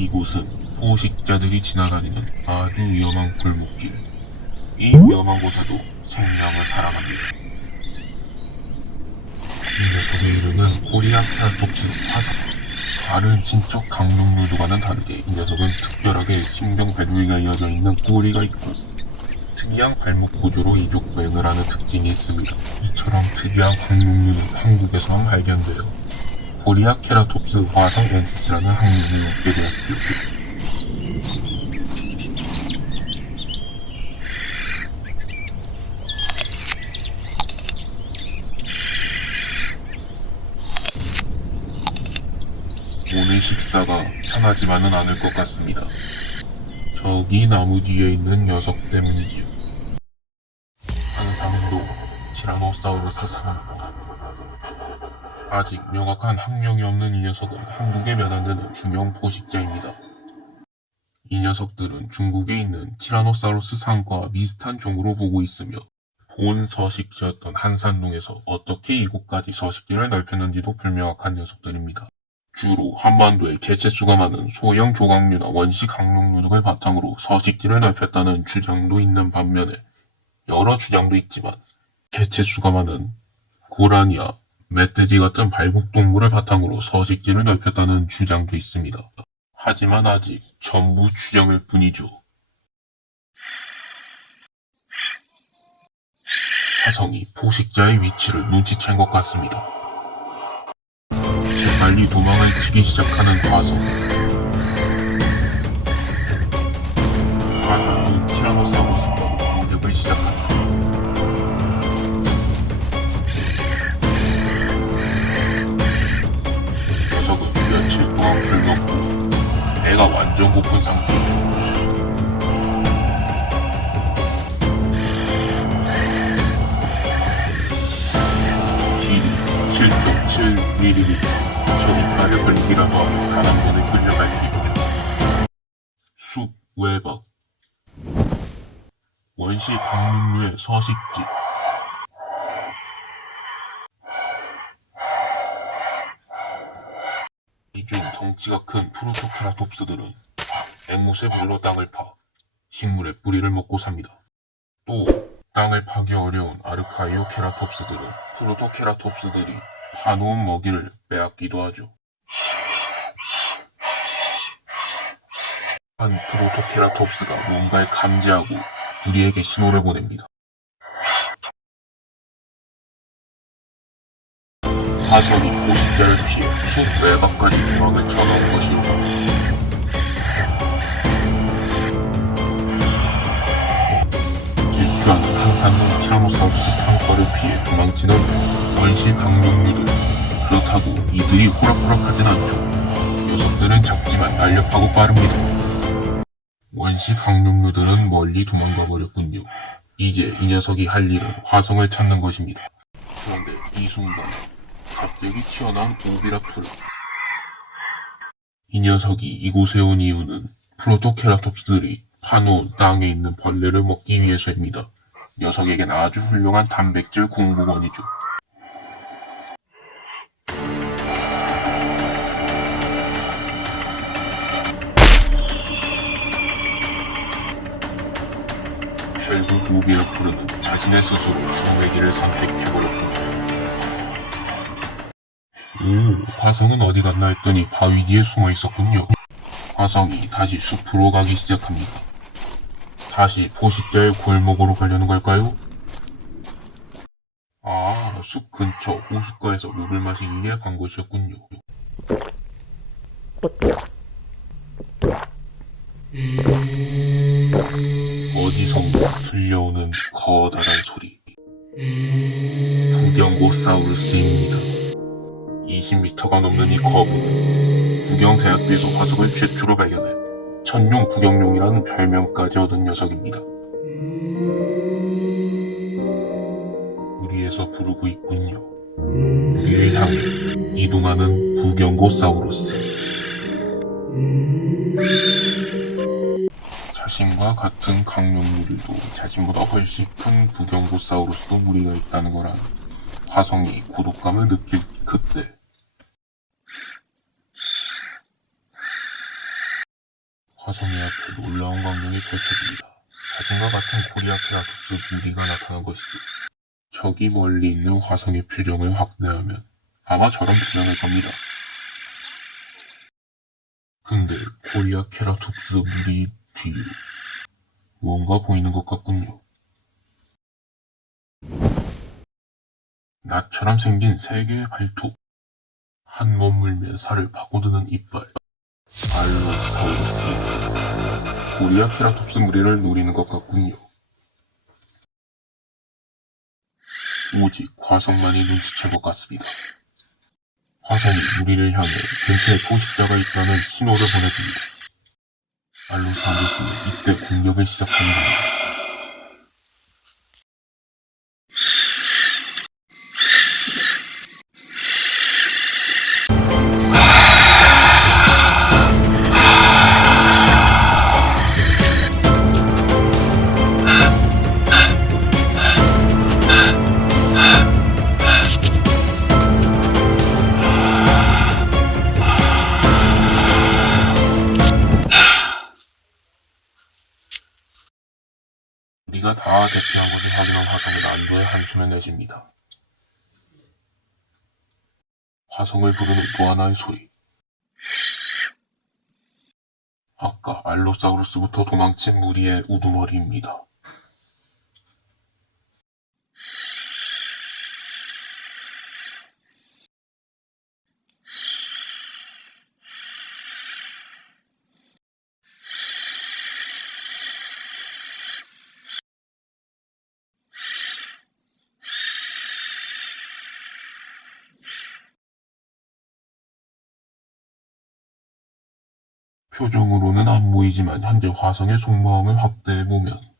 이곳은 포식자들이 지나다니는 아주 위험한 골목길. 이 위험한 곳에도 생명을 사랑합니다. 이 녀석의 이름은 코리아키라톡스 화사. 다른 진적 강릉 누드와는 다르게 이 녀석은 특별하게 신경 배두리가 이어져 있는 꼬리가 있고 특이한 발목 구조로 이족 보행을 하는 특징이 있습니다. 이처럼 특이한 강릉류는 한국에서만 발견되어 코리아 케라톱스 화성 엔티스라는 학명을 얻게 되었습니다. 오늘 식사가 편하지만은 않을 것 같습니다. 저기 나무 뒤에 있는 녀석 때문이지요. 한상도 티라노사우루스 상과 아직 명확한 학명이 없는 이 녀석은 한국에 면한되는 중형 포식자입니다. 이 녀석들은 중국에 있는 티라노사우루스 상과와 비슷한 종으로 보고 있으며 본 서식지였던 한산동에서 어떻게 이곳까지 서식지를 넓혔는지도 불명확한 녀석들입니다. 주로 한반도에 개체수가 많은 소형 조각류나 원시 강룡류 등을 바탕으로 서식지를 넓혔다는 주장도 있는 반면에 여러 주장도 있지만 개체수가 많은 고라니아, 멧돼지 같은 발국동물을 바탕으로 서식지를 넓혔다는 주장도 있습니다. 하지만 아직 전부 추정일 뿐이죠. 화성이 포식자의 위치를 눈치챈 것 같습니다. 재빨리 도망을 치기 시작하는 화성. 화성은 티라노사우루스과 공격을 시작한다. 배가 완전 고픈 상태이다. 길이 7.7mm 저기까지 하면 단한 번에 끌려갈 수 있죠. 숲 외박 원시 강릉류의 서식지 이 중 덩치가 큰 프로토케라톱스들은 앵무새 불로 땅을 파 식물의 뿌리를 먹고 삽니다. 또 땅을 파기 어려운 아르카이오 케라톱스들은 프로토케라톱스들이 파놓은 먹이를 빼앗기도 하죠. 한 프로토케라톱스가 뭔가를 감지하고 우리에게 신호를 보냅니다. 화성이 포식자를 피해 숲 외곽까지 도망을 쳐넣은 것이오다. 질주하는 한산동 티라노사우루스 상과를 피해 도망치는 원시 강룡류들. 그렇다고 이들이 호락호락하진 않죠. 녀석들은 작지만 날렵하고 빠릅니다. 원시 강룡류들은 멀리 도망가 버렸군요. 이제 이 녀석이 할 일은 화성을 찾는 것입니다. 그런데 이 순간 갑자기 튀어나온 오비라프라. 이 녀석이 이곳에 온 이유는 프로토케라톱스들이 파놓은 땅에 있는 벌레를 먹기 위해서입니다. 녀석에겐 아주 훌륭한 단백질 공급원이죠. 결국 오비라프르는 자신의 스스로 죽음의 길을 선택해버렸군요. 오, 화성은 어디 갔나 했더니 바위 뒤에 숨어 있었군요. 화성이 다시 숲으로 가기 시작합니다. 다시 포식자의 골목으로 가려는 걸까요? 아, 숲 근처 호숫가에서 물을 마시기 위해 간 곳이었군요. 어디선가 들려오는 커다란 소리. 부경고사우루스입니다. 20m가 넘는 이 거부는 부경대학교에서 화석을 최초로 발견해 천룡 부경룡이라는 별명까지 얻은 녀석입니다. 우리에서 부르고 있군요. 우리를 향해 이동하는 부경고사우루스. 자신과 같은 강룡류들도 자신보다 훨씬 큰 부경고사우루스도 무리가 있다는 거라 화성이 고독감을 느낄 그때 화성의 앞에 놀라운 광경이 펼쳐집니다. 사진과 같은 코리아 케라토스 무리가 나타난 것이죠. 저기 멀리 있는 화성의 표정을 확대하면 아마 저런 표정일 겁니다. 근데 코리아 케라톱스 무리 뒤에 무언가 보이는 것 같군요. 나처럼 생긴 세 개의 발톱, 한 몸 물면 살을 파고드는 이빨, 알로사우루스, 코리아 케라톱스 무리를 노리는 것 같군요. 오직 화성만이 눈치챈 것 같습니다. 화성이 무리를 향해 근처에 포식자가 있다는 신호를 보내줍니다. 알로사우루스는 이때 공격을 시작합니다. 우리가 다 대피한 것을 확인한 화성은 안도의 한숨을 내쉽니다. 화성을 부르는 또 하나의 소리. 아까 알로사우루스부터 도망친 무리의 우두머리입니다. 표정으로는 안 보이지만 현재 화성의 속마음을 확대해보면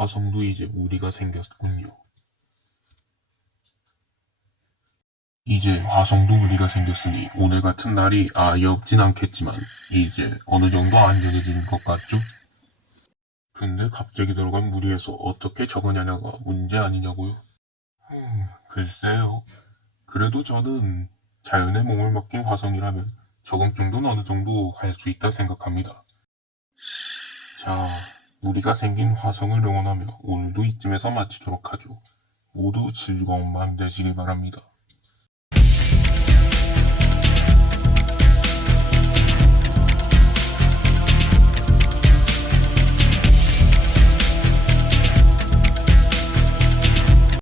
화성도 이제 무리가 생겼군요. 이제 화성도 무리가 생겼으니 오늘 같은 날이 아예 없진 않겠지만 이제 어느 정도 안전해지는 것 같죠? 근데 갑자기 들어간 무리에서 어떻게 적으냐냐가 문제 아니냐고요? 음, 글쎄요. 그래도 저는 자연의 몸을 맡긴 화성이라면 적응 정도는 어느 정도 할 수 있다 생각합니다. 자, 무리가 생긴 화성을 응원하며 오늘도 이쯤에서 마치도록 하죠. 모두 즐거운 밤 되시길 바랍니다.